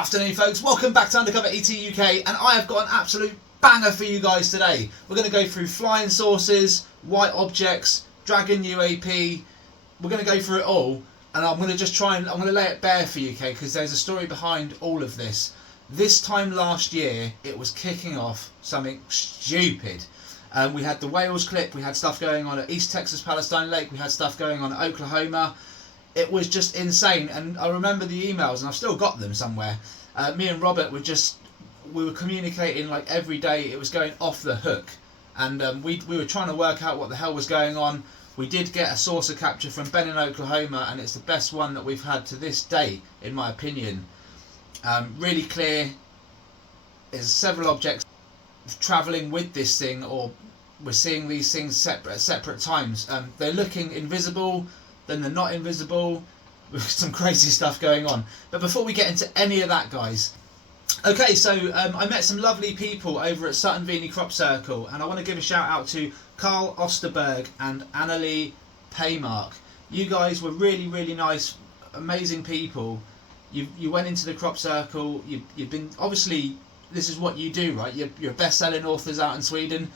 Good afternoon, folks. Welcome back to UndercoverETuk, and I have got an absolute banger for you guys today. We're going to go through flying saucers, white objects, dragon UAP. We're going to go through it all, and I'm going to just I'm going to lay it bare for you, okay, because there's a story behind all of this. This time last year, it was kicking off something stupid. We had the Wales clip, we had stuff going on at East Texas Palestine Lake, we had stuff going on at Oklahoma. It was just insane, and I remember the emails, and I've still got them somewhere. Me and Robert we were communicating like every day. It was going off the hook, and we were trying to work out what the hell was going on. We did get a saucer capture from Ben in Oklahoma, and it's the best one that we've had to this day, in my opinion. Really clear. There's several objects travelling with this thing, or we're seeing these things at separate times. They're looking invisible, then they're not invisible, with some crazy stuff going on. But before we get into any of that, guys, okay, so I met some lovely people over at Sutton Venie Crop Circle, and I want to give a shout out to Carl Osterberg and Annalie Paymark. You guys were really, really nice, amazing people. You went into the crop circle. You've been, obviously, this is what you do, right? You're best-selling authors out in Sweden.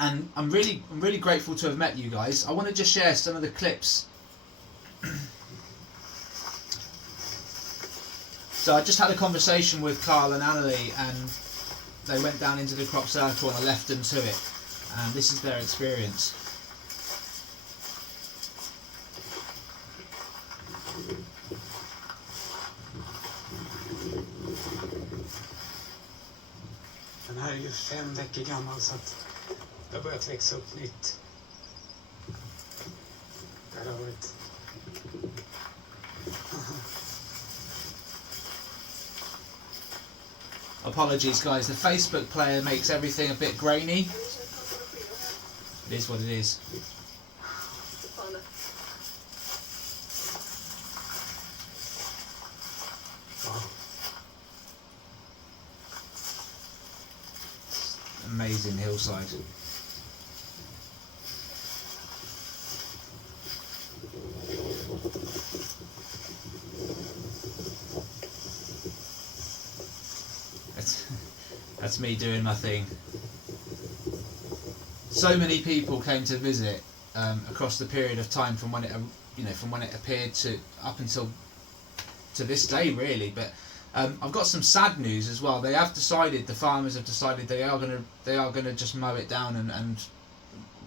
And I'm really grateful to have met you guys. I want to just share some of the clips. So I just had a conversation with Carl and Annalie, and they went down into the crop circle, and I left them to it. And this is their experience. Den här är ju 5 veckor gammal, så att det har börjat växa upp nytt. Där har varit. Apologies, guys. The Facebook player makes everything a bit grainy. It is what it is. Amazing hillside. That's me doing my thing. So many people came to visit across the period of time from when it, from when it appeared to up until to this day, really. But I've got some sad news as well. They have decided, the farmers have decided they are gonna just mow it down and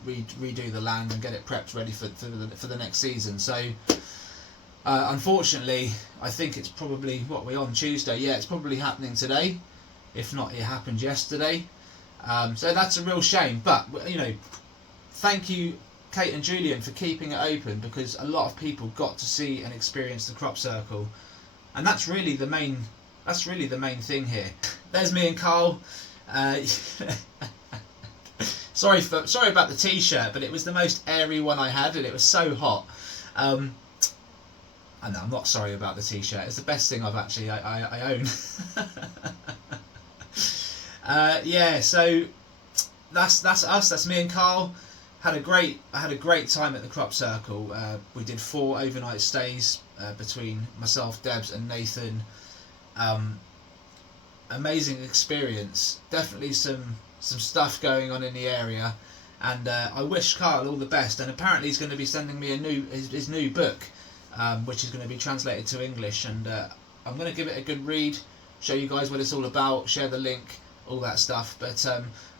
redo the land and get it prepped ready for the next season. So unfortunately, I think it's probably, what we're on Tuesday. Yeah, it's probably happening today. If not, it happened yesterday. So that's a real shame. But thank you, Kate and Julian, for keeping it open, because a lot of people got to see and experience the crop circle, and that's really the main thing here. There's me and Carl. Sorry about the t-shirt, but it was the most airy one I had, and it was so hot. And I'm not sorry about the t-shirt. It's the best thing I've actually I own. Yeah, so that's us. That's me and Carl. I had a great time at the crop circle. We did 4 overnight stays between myself, Debs, and Nathan. Amazing experience. Definitely some stuff going on in the area, and I wish Carl all the best. And apparently he's going to be sending me his new book, which is going to be translated to English. And I'm going to give it a good read, show you guys what it's all about, share the link, all that stuff. But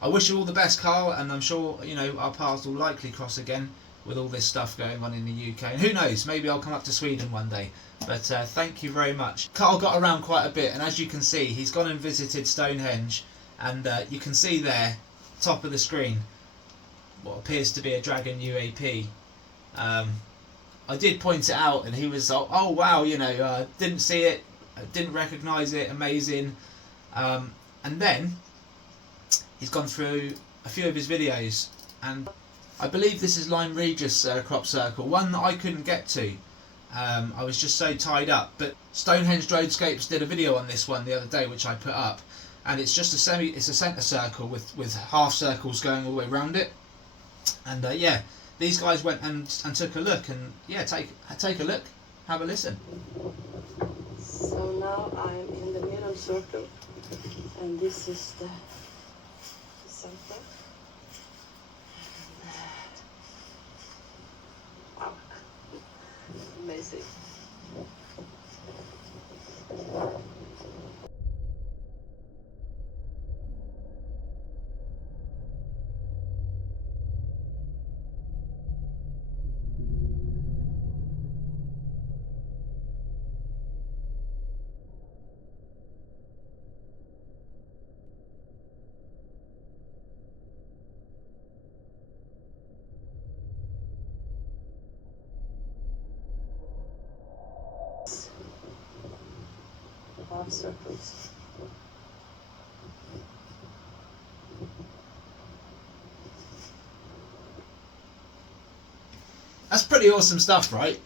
I wish you all the best, Carl, and I'm sure our paths will likely cross again with all this stuff going on in the UK. And who knows, maybe I'll come up to Sweden one day. But thank you very much. Carl got around quite a bit, and as you can see, he's gone and visited Stonehenge, and you can see there, top of the screen, what appears to be a dragon UAP. I did point it out, and he was, oh wow, didn't see it, didn't recognise it, amazing. And then he's gone through a few of his videos, and I believe this is Lyme Regis crop circle, one that I couldn't get to. I was just so tied up. But Stonehenge Roadscapes did a video on this one the other day, which I put up, and it's just it's a centre circle with half circles going all the way around it. And yeah, these guys went and took a look, and yeah, take a look, have a listen. So now I'm in the middle circle, and this is the center. Wow, amazing. Half circles. That's pretty awesome stuff, right?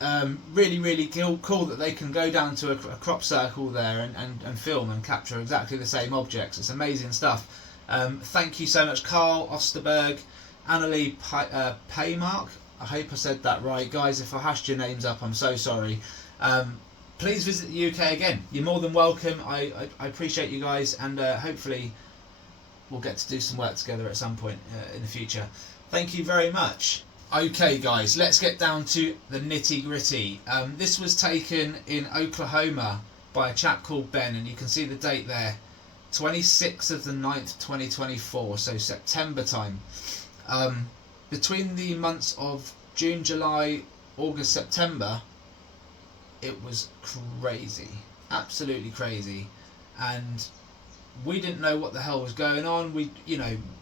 Really, really cool that they can go down to a crop circle there and film and capture exactly the same objects. It's amazing stuff. Thank you so much, Carl Osterberg, Annalie Paymark. I hope I said that right. Guys, if I hashed your names up, I'm so sorry. Please visit the UK again. You're more than welcome. I appreciate you guys, and hopefully we'll get to do some work together at some point in the future. Thank you very much. Okay guys, let's get down to the nitty gritty. This was taken in Oklahoma by a chap called Ben, and you can see the date there, 26th of the 9th 2024, so September time. Between the months of June, July, August, September, it was crazy, absolutely crazy, and we didn't know what the hell was going on. We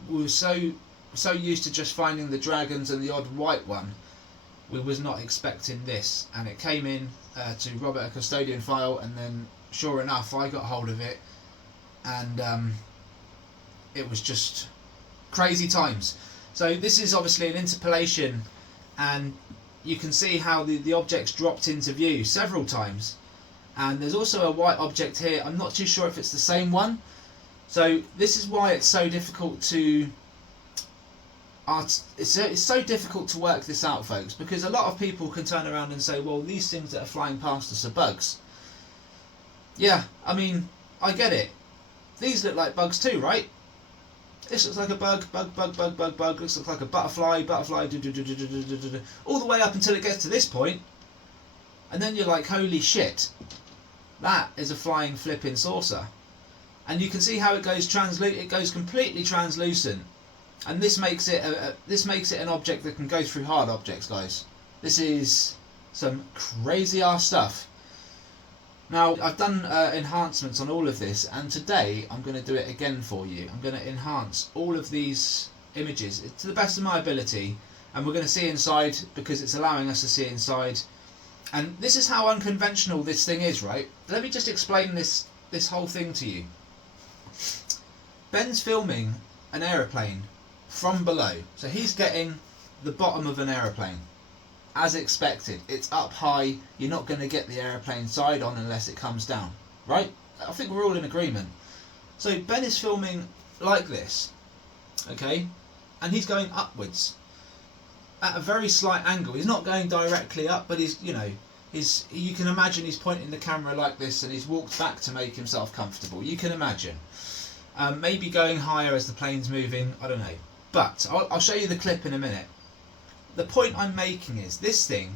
were so used to just finding the dragons and the odd white one. We was not expecting this, and it came in to Robert, a custodian file, and then sure enough I got hold of it, and it was just crazy times. So this is obviously an interpolation, and you can see how the objects dropped into view several times, and there's also a white object here. I'm not too sure if it's the same one, so this is why it's so difficult to it's so difficult to work this out, folks, because a lot of people can turn around and say, well, these things that are flying past us are bugs. Yeah, I mean, I get it. These look like bugs too, right? This looks like a bug. This looks like a butterfly, all the way up until it gets to this point, and then you're like, holy shit, that is a flying flipping saucer. And you can see how it goes it goes completely translucent, and this makes it an object that can go through hard objects, guys. This is some crazy ass stuff. Now, I've done enhancements on all of this, and today I'm going to do it again for you. I'm going to enhance all of these images to the best of my ability, and we're going to see inside, because it's allowing us to see inside. And this is how unconventional this thing is, right? Let me just explain this whole thing to you. Ben's filming an aeroplane from below, so he's getting the bottom of an aeroplane. As expected, it's up high. You're not going to get the aeroplane side on unless it comes down, right? I think we're all in agreement. So Ben is filming like this, okay, and he's going upwards at a very slight angle. He's not going directly up, but he's, you can imagine he's pointing the camera like this, and he's walked back to make himself comfortable. You can imagine. Maybe going higher as the plane's moving, I don't know. But I'll show you the clip in a minute. The point I'm making is this thing,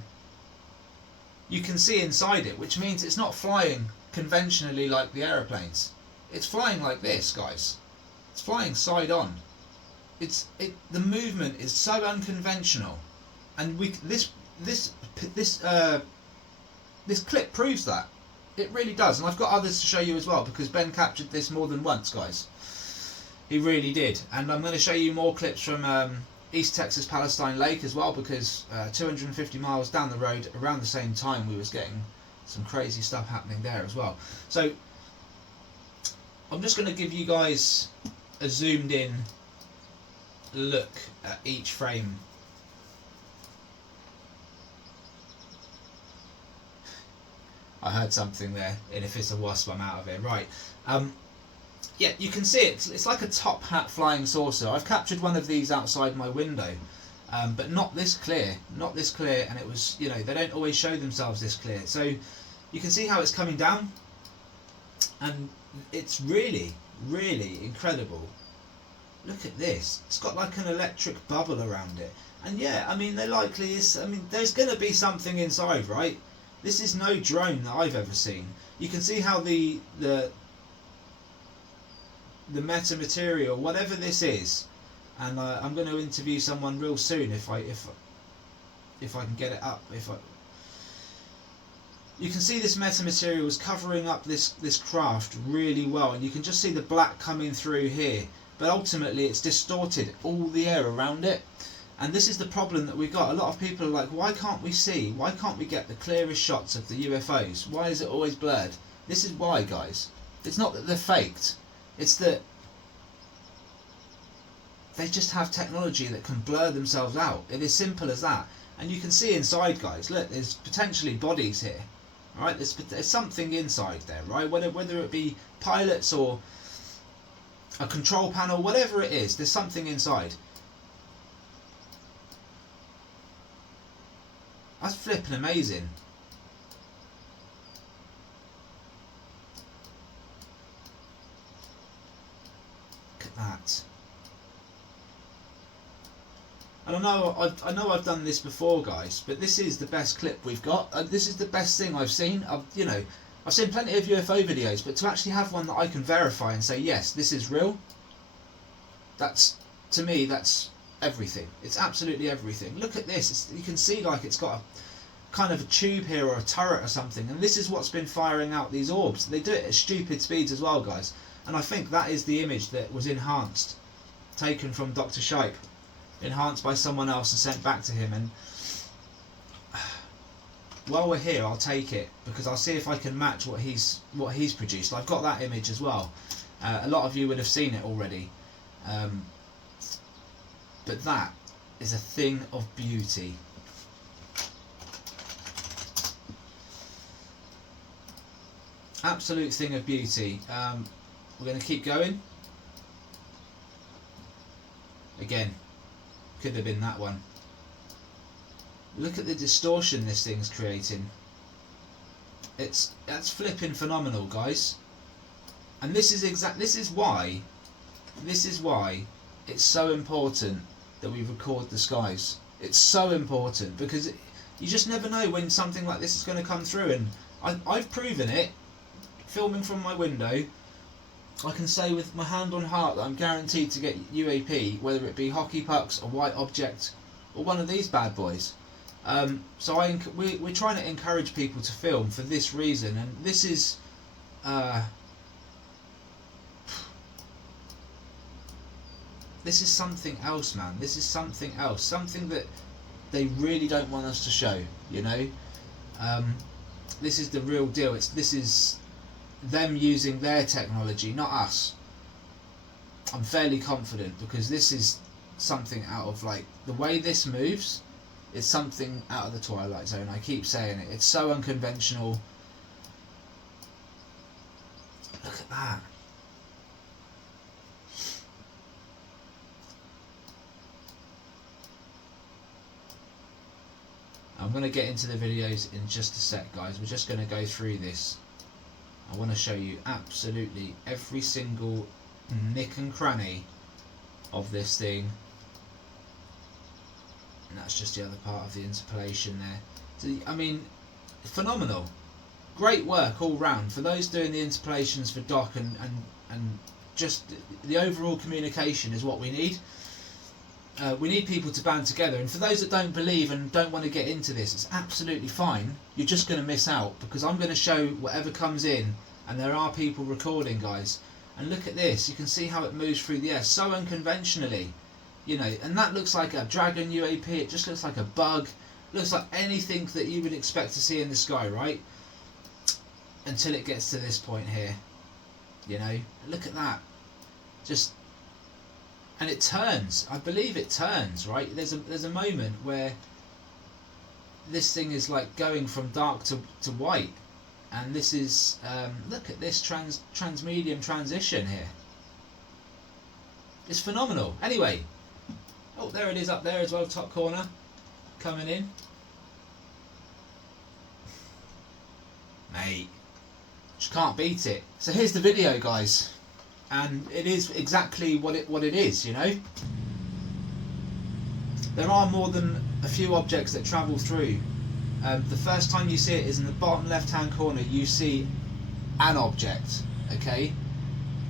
you can see inside it, which means it's not flying conventionally like the aeroplanes. It's flying like this, guys. It's flying side on. The movement is so unconventional, and this clip proves that. It really does, and I've got others to show you as well, because Ben captured this more than once, guys. He really did, and I'm going to show you more clips from East Texas Palestine Lake as well, because 250 miles down the road, around the same time, we was getting some crazy stuff happening there as well. So I'm just going to give you guys a zoomed in look at each frame. I heard something there, and if it's a wasp, I'm out of it. Right. Yeah, you can see it. It's like a top hat flying saucer. I've captured one of these outside my window, but not this clear. Not this clear, and it was, they don't always show themselves this clear. So you can see how it's coming down. and it's really, really incredible. Look at this. It's got like an electric bubble around it. And yeah, I mean, there likely is, I mean, there's going to be something inside, right? This is no drone that I've ever seen. You can see how the metamaterial, whatever this is, and I'm going to interview someone real soon if I can get it up. You can see this metamaterial is covering up this craft really well, and you can just see the black coming through here. But ultimately, it's distorted all the air around it, and this is the problem that we've got. A lot of people are like, why can't we see? Why can't we get the clearest shots of the UFOs? Why is it always blurred? This is why, guys. It's not that they're faked. It's that they just have technology that can blur themselves out. It is simple as that. And you can see inside, guys. Look, there's potentially bodies here. Right? There's something inside there, right? Whether it be pilots or a control panel, whatever it is, there's something inside. That's flipping amazing. Look at that. And I know I've done this before, guys, but this is the best clip we've got. This is the best thing I've seen. I've seen plenty of UFO videos, but to actually have one that I can verify and say, yes, this is real, to me, that's everything. It's absolutely everything. Look at this. You can see like it's got a kind of a tube here or a turret or something, and this is what's been firing out these orbs. They do it at stupid speeds as well, guys. And I think that is the image that was enhanced, taken from Dr. Shipe, enhanced by someone else and sent back to him. And while we're here, I'll take it, because I'll see if I can match what he's produced. I've got that image as well. A lot of you would have seen it already, but that is a thing of beauty. Absolute thing of beauty. We're going to keep going. Again, could have been that one. Look at the distortion this thing's creating. That's flipping phenomenal, guys. And this is why it's so important that we record the skies. It's so important, because you just never know when something like this is going to come through. And I've proven it, filming from my window. I can say with my hand on heart that I'm guaranteed to get UAP, whether it be hockey pucks, a white object, or one of these bad boys. So we're trying to encourage people to film for this reason, and this is something else, man. This is something else, something that they really don't want us to show, you know. This is the real deal. This is them using their technology, not us. I'm fairly confident, because this is something out of, like, the way this moves. It's something out of the Twilight Zone. I keep saying it. It's so unconventional. Look at that. I'm going to get into the videos in just a sec, guys. We're just going to go through this. I want to show you absolutely every single nick and cranny of this thing. And that's just the other part of the interpolation there. So, I mean, phenomenal. Great work all round for those doing the interpolations for Doc, and just the overall communication is what we need. We need people to band together, and for those that don't believe and don't want to get into this, it's absolutely fine. You're just going to miss out, because I'm going to show whatever comes in, and there are people recording, guys. And look at this. You can see how it moves through the air so unconventionally. You know, and that looks like a dragon UAP. It just looks like a bug. Looks like anything that you would expect to see in the sky, right? Until it gets to this point here. You know, look at that. Just, and it turns. I believe it turns, right? There's a moment where this thing is like going from dark to white, and this is look at this transmedium transition here. It's phenomenal. Anyway. Oh, there it is up there as well, top corner, coming in. Mate, Just can't beat it. So here's the video, guys, and it is exactly what it is, you know. There are more than a few objects that travel through. The first time you see it is in the bottom left hand corner. You see an object, okay.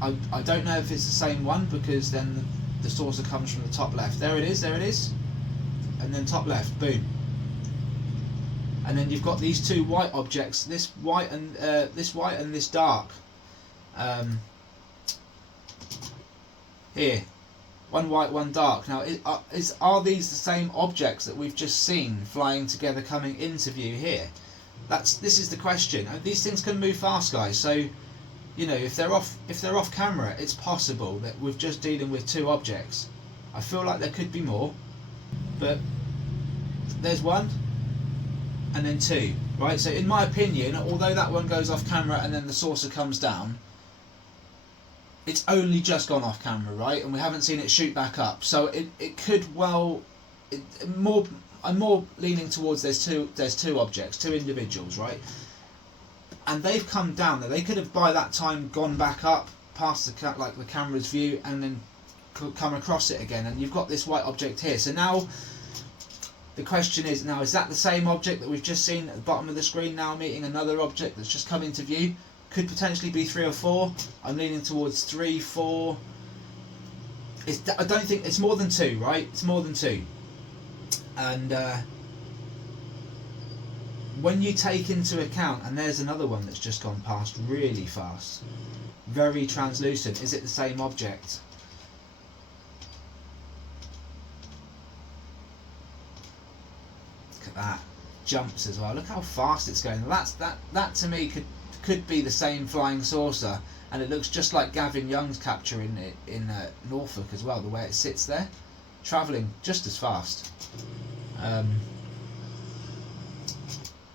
I don't know if it's the same one, because then the saucer comes from the top left. There it is, and then top left, boom. And then you've got these two white objects, this white and this dark. Here, one white, one dark. Now, are these the same objects that we've just seen flying together, coming into view here? This is the question. These things can move fast, guys. So, you know, if they're off camera, it's possible that we're just dealing with two objects. I feel like there could be more, but there's one and then two, right? So in my opinion, although that one goes off camera and then the saucer comes down, it's only just gone off camera, right? And we haven't seen it shoot back up. So it could well, I'm more leaning towards there's two objects, two individuals, right? And they've come down there. They could have by that time gone back up past the camera's view and then come across it again. And you've got this white object here. So now the question is, is that the same object that we've just seen at the bottom of the screen now meeting another object that's just come into view? Could potentially be 3 or 4. I'm leaning towards 3, 4. I don't think it's more than 2, right? It's more than 2. And when you take into account, and there's another one that's just gone past really fast, very translucent. Is it the same object? Look at that, jumps as well. Look how fast it's going. That to me could be the same flying saucer, and it looks just like Gavin Young's capture in Norfolk as well. The way it sits there, travelling just as fast.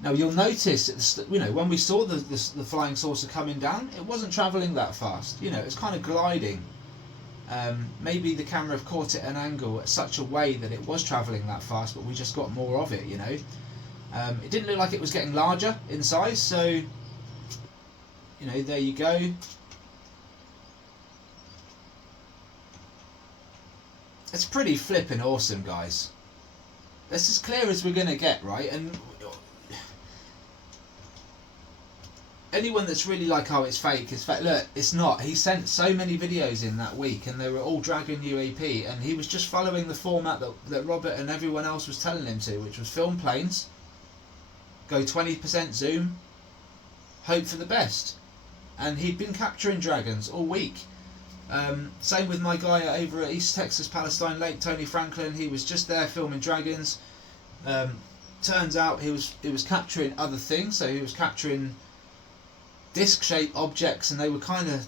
Now you'll notice, you know, when we saw the flying saucer coming down, it wasn't travelling that fast. You know, it's kind of gliding. Maybe the camera have caught it at an angle at such a way that it was travelling that fast, but we just got more of it. You know, it didn't look like it was getting larger in size. So, you know, there you go. It's pretty flippin' awesome, guys. That's as clear as we're gonna get, right? And anyone that's really like, oh, it's fake, look, it's not. He sent so many videos in that week, and they were all Dragon UAP, and he was just following the format that Robert and everyone else was telling him to, which was film planes, go 20% zoom, hope for the best. And he'd been capturing dragons all week. Same with my guy over at East Texas Palestine Lake, Tony Franklin. He was just there filming dragons. Turns out he was capturing other things. So he was capturing disc-shaped objects, and they were kind of,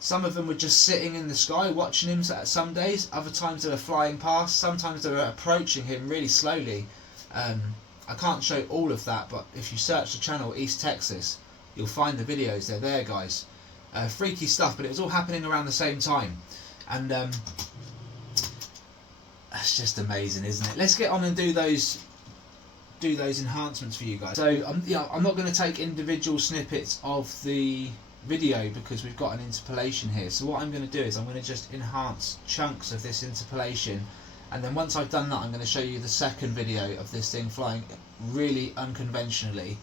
some of them were just sitting in the sky watching him some days. Other times they were flying past. Sometimes they were approaching him really slowly. I can't show all of that, but if you search the channel East Texas, you'll find the videos. They're there, guys. Freaky stuff, but it was all happening around the same time, and that's just amazing, isn't it? Let's get on and do those enhancements for you guys. So I'm not going to take individual snippets of the video because we've got an interpolation here. So what I'm going to do is I'm going to just enhance chunks of this interpolation, and then once I've done that, I'm going to show you the second video of this thing flying really unconventionally.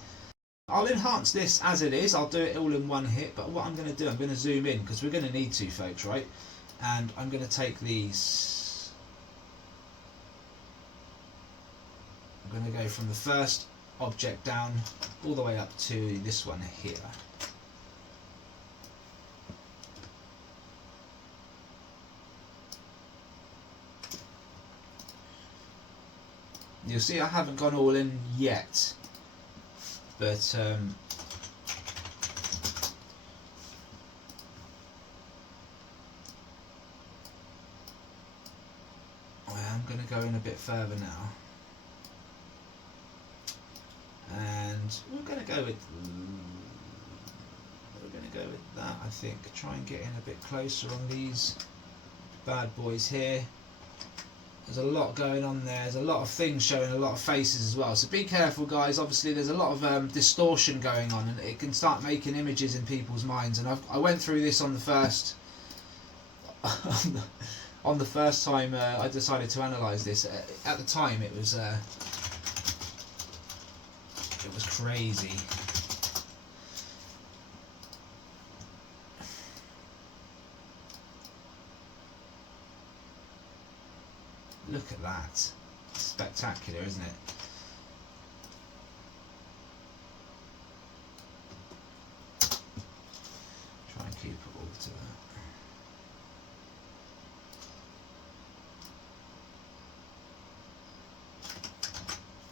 I'll enhance this as it is. I'll do it all in one hit, but what I'm going to do, I'm going to zoom in because we're going to need to, folks, right? And I'm going to take these. I'm going to go from the first object down all the way up to this one here. You'll see I haven't gone all in yet, but I am going to go in a bit further now, and we're going to go with that. I think try and get in a bit closer on these bad boys here. There's a lot going on there. There's a lot of things showing a lot of faces as well. So be careful, guys. Obviously, there's a lot of distortion going on, and it can start making images in people's minds. And I went through this on the first on the first time I decided to analyse this. At the time, it was crazy. Look at that. Spectacular, isn't it? Try and keep it all to that.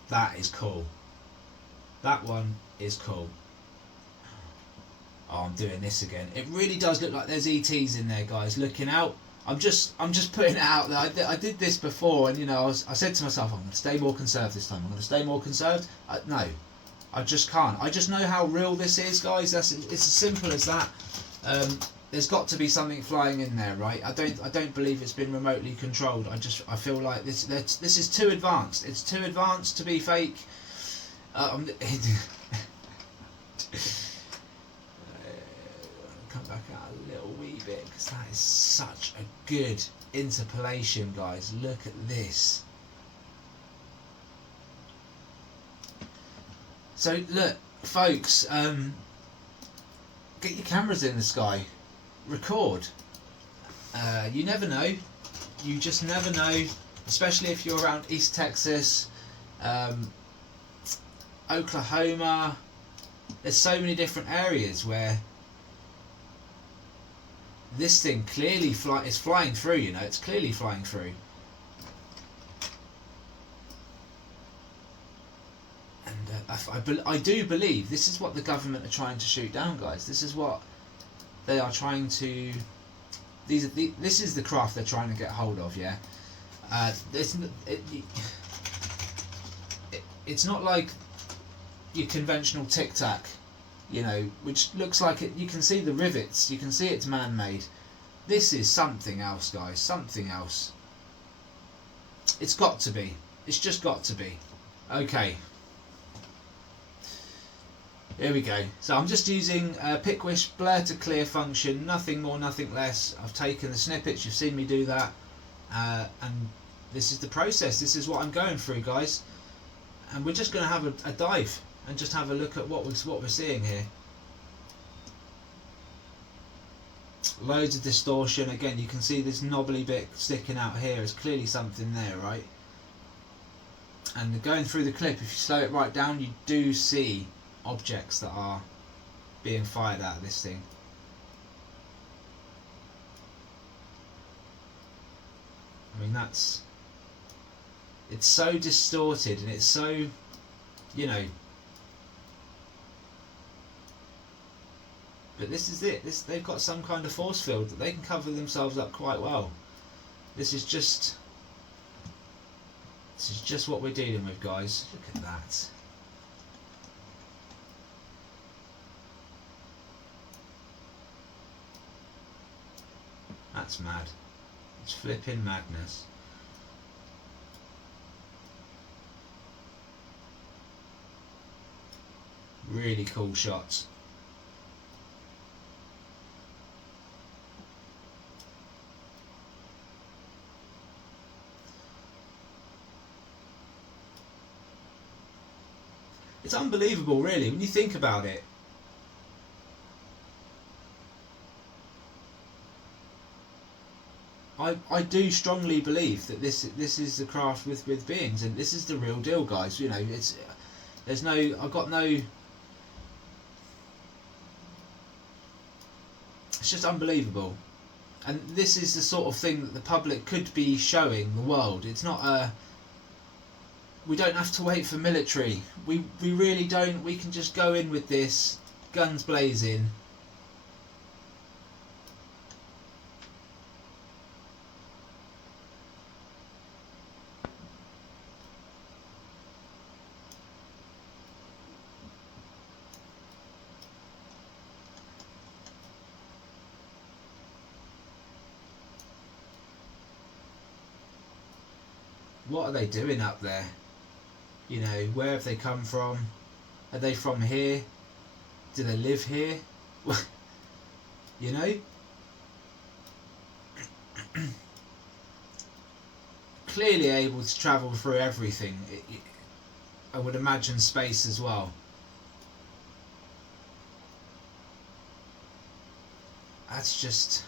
That is cool. That one is cool. Oh, I'm doing this again. It really does look like there's ETs in there, guys, looking out. I'm just putting it out there. I did this before, and you know, I said to myself, I'm going to stay more conserved this time. I'm going to stay more conserved. No, I just can't. I just know how real this is, guys. It's as simple as that. There's got to be something flying in there, right? I don't believe it's been remotely controlled. I feel like this is too advanced. It's too advanced to be fake. Come back out a little wee bit, because that is such a good interpolation, guys. Look at this. So look, folks, get your cameras in the sky, record. You never know. You just never know, especially if you're around East Texas, Oklahoma. There's so many different areas where this thing clearly is flying through. You know, it's clearly flying through. And I do believe this is what the government are trying to shoot down, guys. This is what they are trying to. This is the craft they're trying to get hold of. Yeah. It's not like your conventional Tic Tac, you know, which looks like it. You can see the rivets. You can see it's man-made. This is something else, guys. Something else. It's got to be. It's just got to be. Okay. Here we go. So I'm just using Pickwish blur to clear function. Nothing more, nothing less. I've taken the snippets. You've seen me do that. And this is the process. This is what I'm going through, guys. And we're just going to have a dive and just have a look at what we're seeing here. Loads of distortion. Again, you can see this knobbly bit sticking out here. There's clearly something there, right? And going through the clip, if you slow it right down, you do see objects that are being fired out of this thing. I mean, it's so distorted, and it's so, you know, but this is it. They've got some kind of force field that they can cover themselves up quite well. This is just what we're dealing with, guys. Look at that. That's mad. It's flipping madness. Really cool shots. It's unbelievable, really, when you think about it. I do strongly believe that this is the craft with beings, and this is the real deal, guys. You know, I've got no. It's just unbelievable, and this is the sort of thing that the public could be showing the world. It's not we don't have to wait for military. We really don't. We can just go in with this, guns blazing. what are they doing up there? You know, where have they come from? Are they from here? Do they live here? You know? Clearly able to travel through everything. I would imagine space as well. That's just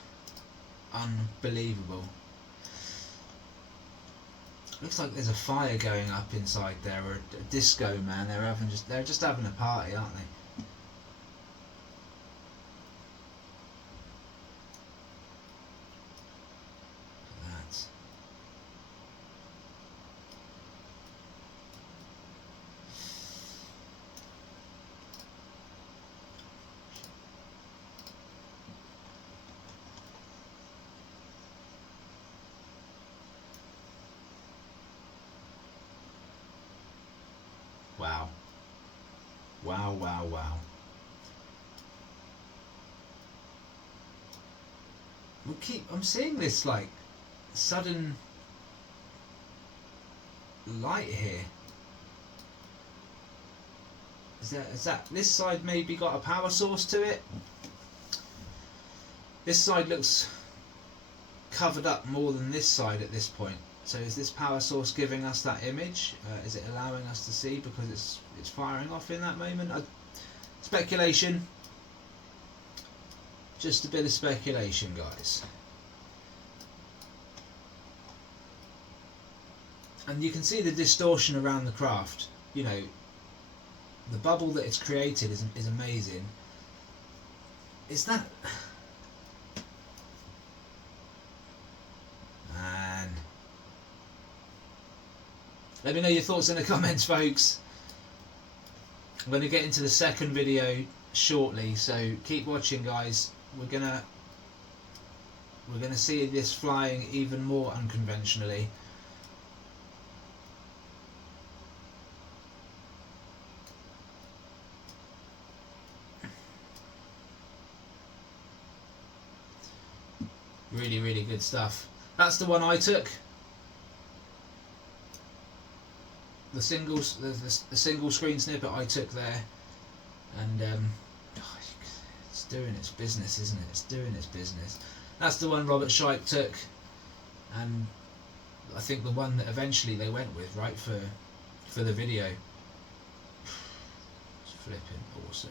unbelievable. Looks like there's a fire going up inside there, or a disco, man. They're just having a party, aren't they? Wow. Wow, wow, wow. I'm seeing this like sudden light here. Is that this side maybe got a power source to it? This side looks covered up more than this side at this point. So is this power source giving us that image? Is it allowing us to see because it's firing off in that moment? Speculation. Just a bit of speculation, guys. And you can see the distortion around the craft. You know, the bubble that it's created is amazing. Is that... Man... Let me know your thoughts in the comments, folks. I'm going to get into the second video shortly, so keep watching, guys. We're gonna see this flying even more unconventionally. Really, really good stuff. That's the one I took. The single screen snippet I took there, and it's doing its business, isn't it? It's doing its business. That's the one Robert Shipe took, and I think the one that eventually they went with, right, for the video. It's flipping awesome.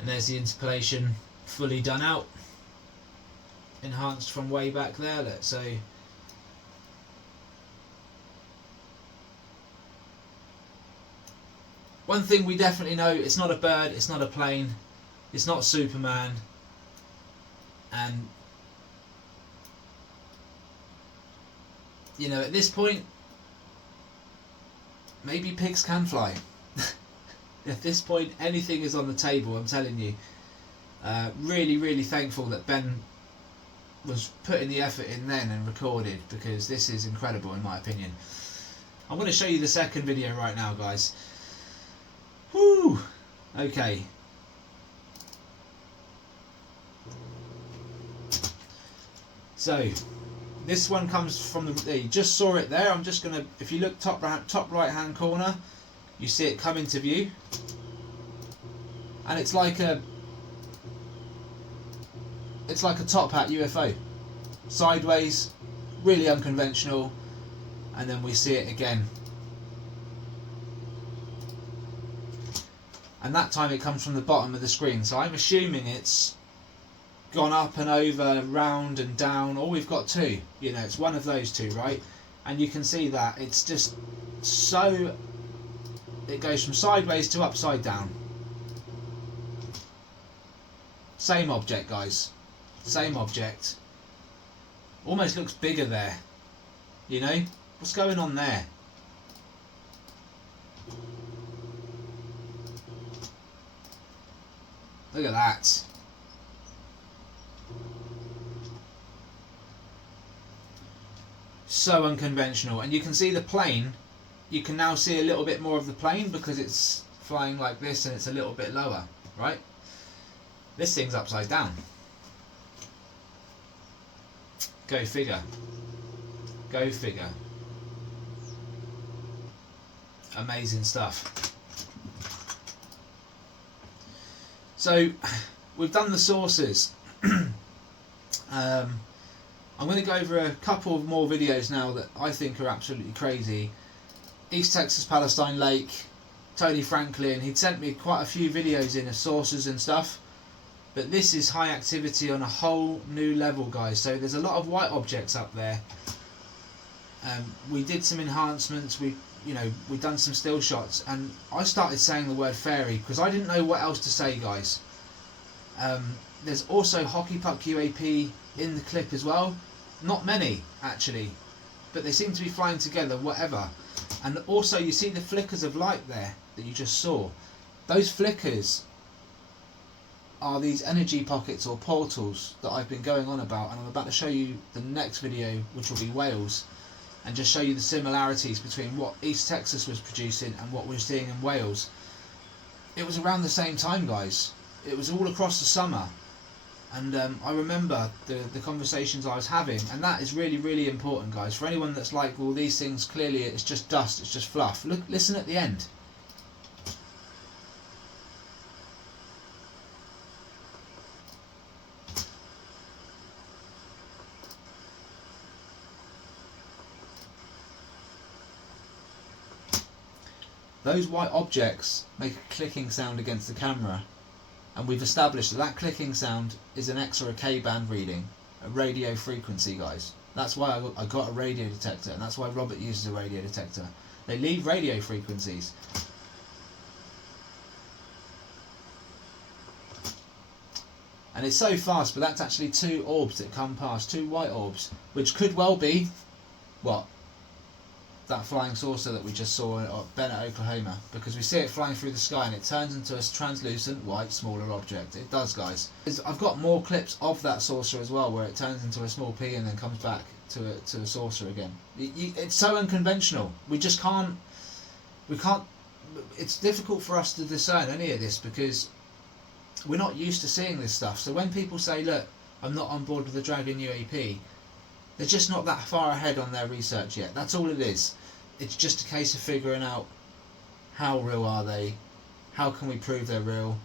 And there's the interpolation fully done out, enhanced from way back there. Let's say. One thing we definitely know, it's not a bird, it's not a plane, it's not Superman, and you know, at this point, maybe pigs can fly. At this point, anything is on the table, I'm telling you. Really, really thankful that Ben was putting the effort in then and recorded, because this is incredible in my opinion. I'm going to show you the second video right now, guys. Woo! Okay. So, this one comes from you just saw it there. I'm just gonna, if you look top right hand corner, you see it come into view, and it's like a top hat UFO, sideways, really unconventional, and then we see it again. And that time it comes from the bottom of the screen, so I'm assuming it's gone up and over, round and down, or we've got two, you know, it's one of those two, right? And you can see that it's just so, it goes from sideways to upside down. Same object, guys, same object. Almost looks bigger there, you know, what's going on there? Look at that. So unconventional. And you can see the plane. You can now see a little bit more of the plane because it's flying like this and it's a little bit lower, right? This thing's upside down. Go figure. Go figure. Amazing stuff. So we've done the sources. I'm going to go over a couple of more videos now that I think are absolutely crazy. East Texas Palestine Lake, Tony Franklin, he'd sent me quite a few videos in of sources and stuff, but this is high activity on a whole new level, guys. So there's a lot of white objects up there. We did some enhancements, we've done some still shots, and I started saying the word fairy because I didn't know what else to say, guys. There's also hockey puck UAP in the clip as well. Not many actually, but they seem to be flying together, whatever. And also you see the flickers of light there that you just saw. Those flickers are these energy pockets or portals that I've been going on about, and I'm about to show you the next video, which will be Wales, and just show you the similarities between what East Texas was producing and what we're seeing in Wales. It was around the same time, guys. It was all across the summer. And I remember the conversations I was having, and that is really, really important, guys. For anyone that's like, well, these things, clearly it's just dust, it's just fluff. Look, listen at the end. Those white objects make a clicking sound against the camera. And we've established that that clicking sound is an X or a K band reading, a radio frequency, guys. That's why I got a radio detector, and that's why Robert uses a radio detector. They leave radio frequencies. And it's so fast, but that's actually 2 orbs that come past, 2 white orbs, which could well be, what? That flying saucer that we just saw at Bennett, Oklahoma, because we see it flying through the sky and it turns into a translucent white smaller object. It does, guys. I've got more clips of that saucer as well, where it turns into a small pea and then comes back to a saucer again. It's so unconventional. We can't. It's difficult for us to discern any of this because we're not used to seeing this stuff. So when people say, look, I'm not on board with the Dragon UAP, they're just not that far ahead on their research yet. That's all it is. It's just a case of figuring out how real are they, how can we prove they're real.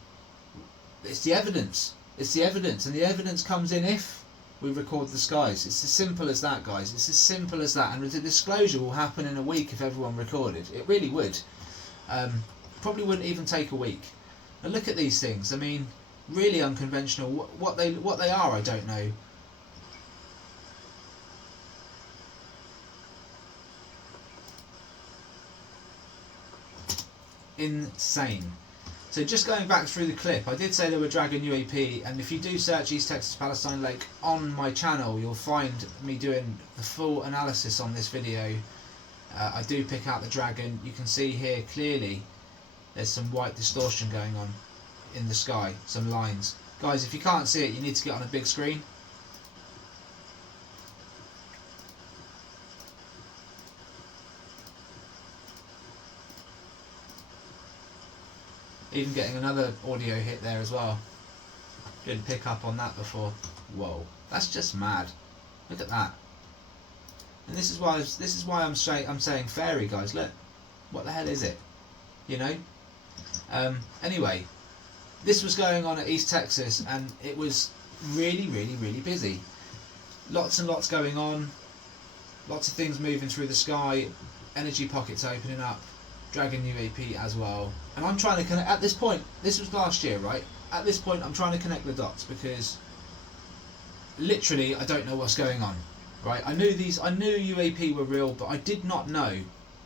It's the evidence. It's the evidence, and the evidence comes in if we record the skies. It's as simple as that, guys. It's as simple as that, and the disclosure will happen in a week if everyone recorded. It really would. Probably wouldn't even take a week. Now look at these things. I mean, really unconventional. What they are, I don't know. Insane. So just going back through the clip, I did say there were Dragon UAP, and if you do search East Texas Palestine Lake on my channel, you'll find me doing the full analysis on this video. I do pick out the Dragon. You can see here clearly there's some white distortion going on in the sky, some lines. Guys, if you can't see it, you need to get on a big screen. Even getting another audio hit there as well. Didn't pick up on that before. Whoa, that's just mad. Look at that. And this is why I'm saying fairy, guys. Look, what the hell is it? You know. Anyway, this was going on at East Texas, and it was really, really, really busy. Lots and lots going on. Lots of things moving through the sky. Energy pockets opening up. Dragon UAP as well, and I'm trying to connect. At this point, this was last year, right? At this point, I'm trying to connect the dots because literally I don't know what's going on, right? I knew UAP were real, but I did not know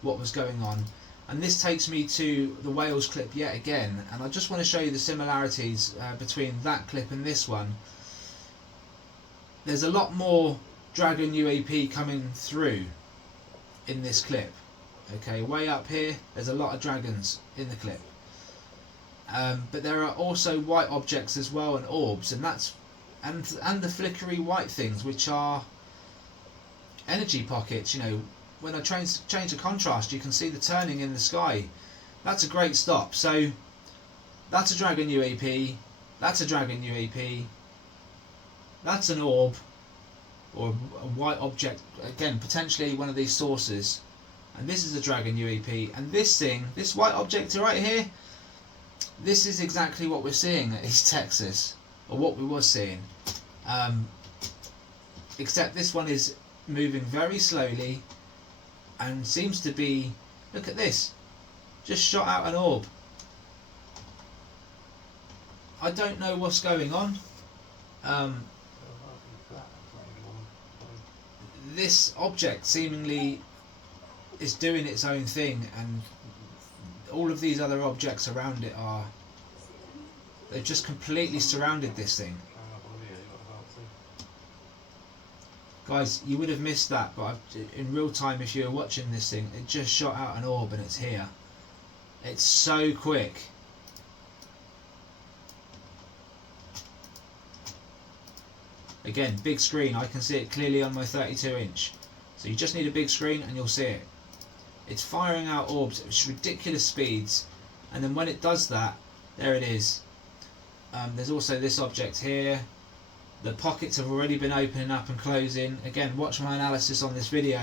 what was going on. And this takes me to the Wales clip yet again, and I just want to show you the similarities between that clip and this one. There's a lot more Dragon UAP coming through in this clip. Okay, way up here, there's a lot of dragons in the clip. But there are also white objects as well, and orbs, and the flickery white things, which are energy pockets. You know, when I change the contrast, you can see the turning in the sky. That's a great stop. So that's a Dragon UAP. That's a Dragon UAP. That's an orb. or a white object, again potentially one of these sources, and this is a Dragon UAP, and this thing, this white object right here, this is exactly what we're seeing at East Texas, or what we was seeing, except this one is moving very slowly and seems to be, look at this, just shot out an orb. I don't know what's going on. This object seemingly is doing its own thing, and all of these other objects around it are, they've just completely surrounded this thing. Guys, you would have missed that, but in real time, if you were watching this thing, it just shot out an orb and it's here. It's so quick. Again, big screen, I can see it clearly on my 32-inch. So you just need a big screen and you'll see it. It's firing out orbs at ridiculous speeds, and then when it does that, there it is. There's also this object here. The pockets have already been opening up and closing. Again, watch my analysis on this video.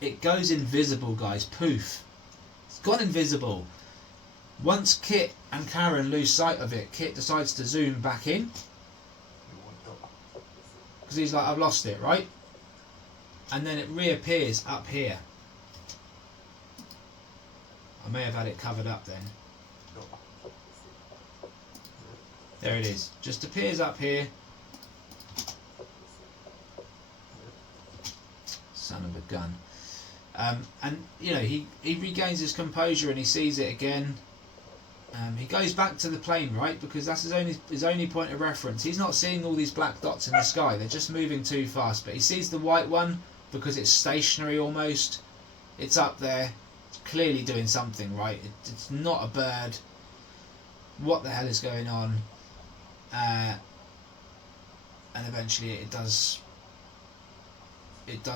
It goes invisible, guys. Poof. It's gone invisible. Once Kit and Karen lose sight of it, Kit decides to zoom back in. Because he's like, I've lost it, right? And then it reappears up here. I may have had it covered up then. There it is. Just appears up here. Son of a gun. And you know, he regains his composure and he sees it again. He goes back to the plane, right? Because that's his only point of reference. He's not seeing all these black dots in the sky. They're just moving too fast. But he sees the white one because it's stationary almost. It's up there. It's clearly doing something, right? It's not a bird. What the hell is going on? And eventually it does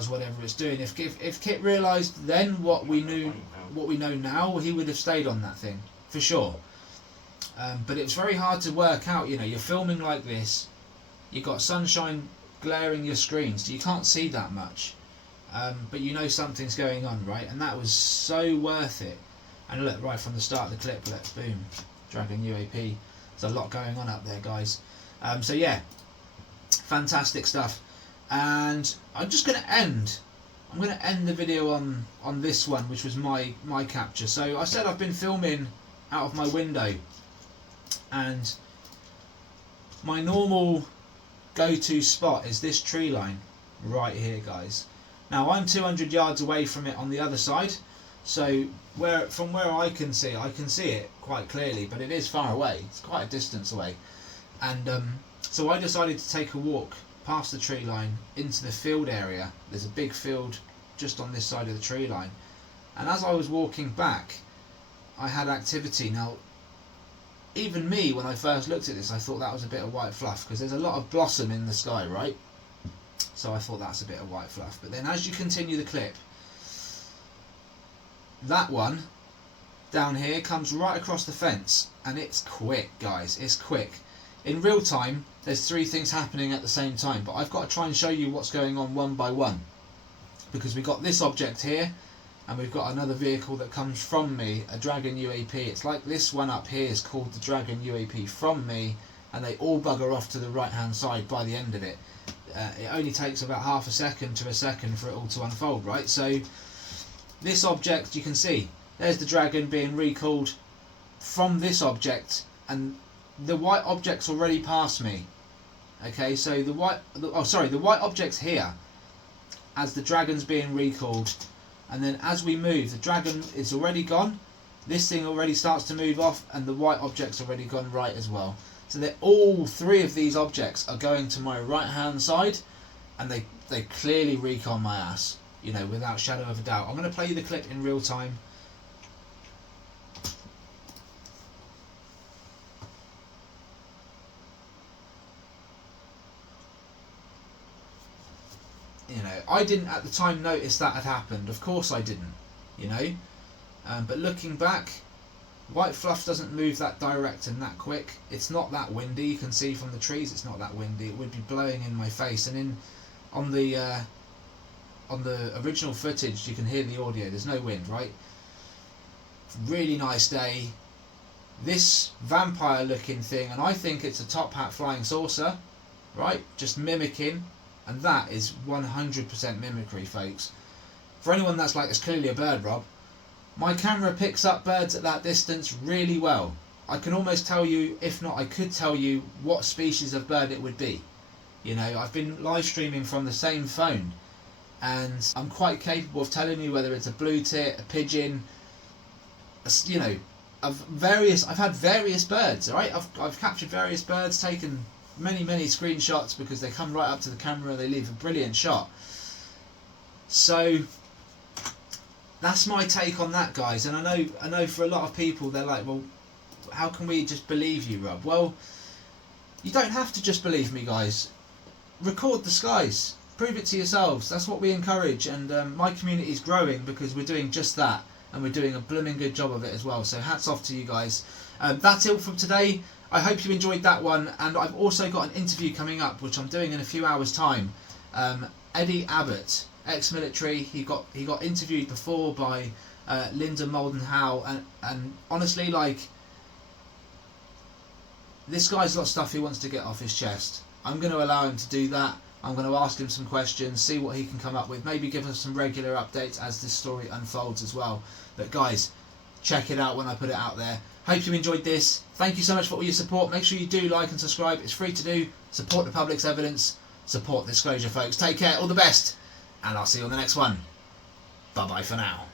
whatever it's doing. If Kit realised then what we know now, he would have stayed on that thing for sure. But it's very hard to work out. You know, you're filming like this, you've got sunshine glaring your screen, so you can't see that much, but you know something's going on, right? And that was so worth it. And look, right from the start of the clip, look, boom, Dragon UAP. There's a lot going on up there, guys. So yeah, fantastic stuff. And I'm just going to end. I'm going to end the video on this one, which was my capture. So I said I've been filming out of my window, and my normal go-to spot is this tree line right here, guys. Now I'm 200 yards away from it on the other side, so from where I can see it quite clearly, but it is far away. It's quite a distance away, and so I decided to take a walk past the tree line into the field area. There's a big field just on this side of the tree line, and as I was walking back, I had activity. Now, even me, when I first looked at this, I thought that was a bit of white fluff, because there's a lot of blossom in the sky, right? So I thought that's a bit of white fluff. But then as you continue the clip, that one down here comes right across the fence, and it's quick, guys. It's quick. In real time, there's three things happening at the same time, but I've got to try and show you what's going on one by one, because we've got this object here, and we've got another vehicle that comes from me, a Dragon UAP. It's like this one up here is called the Dragon UAP from me, and they all bugger off to the right hand side by the end of it. It only takes about half a second to a second for it all to unfold, right? So this object, you can see, there's the Dragon being recalled from this object, and the white object's already past me. Okay, so the white object's here as the Dragon's being recalled, and then as we move, the Dragon is already gone, this thing already starts to move off, and the white object's already gone right as well. So that all three of these objects are going to my right hand side, and they clearly recon my ass, you know, without shadow of a doubt. I'm going to play you the clip in real time. You know, I didn't at the time notice that had happened. Of course I didn't, you know. But looking back, white fluff doesn't move that direct and that quick. It's not that windy. You can see from the trees it's not that windy. It would be blowing in my face. And on the original footage you can hear the audio. There's no wind, right? Really nice day. This vampire looking thing, and I think it's a top hat flying saucer, right? Just mimicking, and that is 100% mimicry, folks. For anyone that's like, it's clearly a bird, Rob. My camera picks up birds at that distance really well. I can almost tell you, if not I could tell you, what species of bird it would be. You know, I've been live streaming from the same phone, and I'm quite capable of telling you whether it's a blue tit, a pigeon, you know, I've had various birds, alright? I've captured various birds, taken many screenshots because they come right up to the camera and they leave a brilliant shot. So that's my take on that, guys. And I know for a lot of people they're like, well, how can we just believe you, Rob? Well, you don't have to just believe me, guys. Record the skies. Prove it to yourselves. That's what we encourage, and my community is growing because we're doing just that, and we're doing a blooming good job of it as well. So hats off to you guys. That's it from today. I hope you enjoyed that one, and I've also got an interview coming up which I'm doing in a few hours time. Eddie Abbott, ex-military, he got interviewed before by Linda Moldenhau, and honestly, like, this guy's got stuff he wants to get off his chest. I'm going to allow him to do that. I'm going to ask him some questions, see what he can come up with, maybe give us some regular updates as this story unfolds as well. But guys, check it out when I put it out there. Hope you enjoyed this. Thank you so much for all your support. Make sure you do like and subscribe. It's free to do. Support the public's evidence. Support disclosure, folks. Take care. All the best. And I'll see you on the next one. Bye-bye for now.